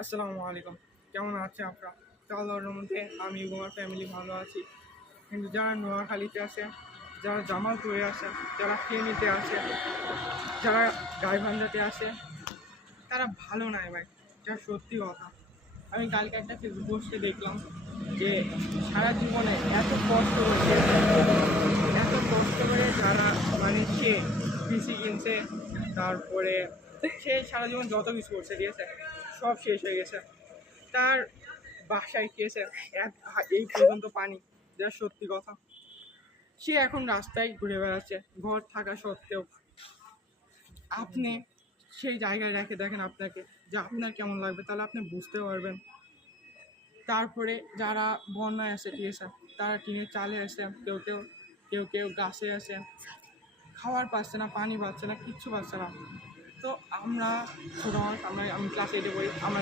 আসসালামু আলাইকুম। কেমন আছেন আপনারা? তো আল্লাহর রহমতে আমি এবং আমার ফ্যামিলি ভালো আছি। কিন্তু যারা নোয়াখালীতে আছে, যারা জামালপুরে আছে, যারা ফেনীতে আছে, যারা গাইবান্ধাতে আছে, তারা ভালো নাই ভাই। যা সত্যি কথা। আমি কালকে একটা ফেসবুক পোস্টে দেখলাম যে সারা জীবনে এত কষ্ট করছে, এত কষ্ট করে যারা মানে সে পিসি কিনছে, তারপরে সে সারা জীবন যত কিছু করছে, ঠিক আছে, সব শেষ হয়ে গেছে। তার বাসায় গিয়েছে এই পর্যন্ত পানি, যা সত্যি কথা। সে এখন রাস্তায় ঘুরে বেড়াচ্ছে ঘর থাকা সত্ত্বেও। আপনি সেই জায়গায় রেখে দেখেন আপনাকে, যে আপনার কেমন লাগবে, তাহলে আপনি বুঝতে পারবেন। তারপরে যারা বন্যায় আছে, ঠিক আছে, তারা টিনের চালে আছে, কেউ কেউ কেউ কেউ গাছে আছে, খাওয়ার পাচ্ছে না, পানি পাচ্ছে না, কিচ্ছু পাচ্ছে না। তো আমরা ছোটো মানুষ, আমি ক্লাস 8-এ পড়ি, আমরা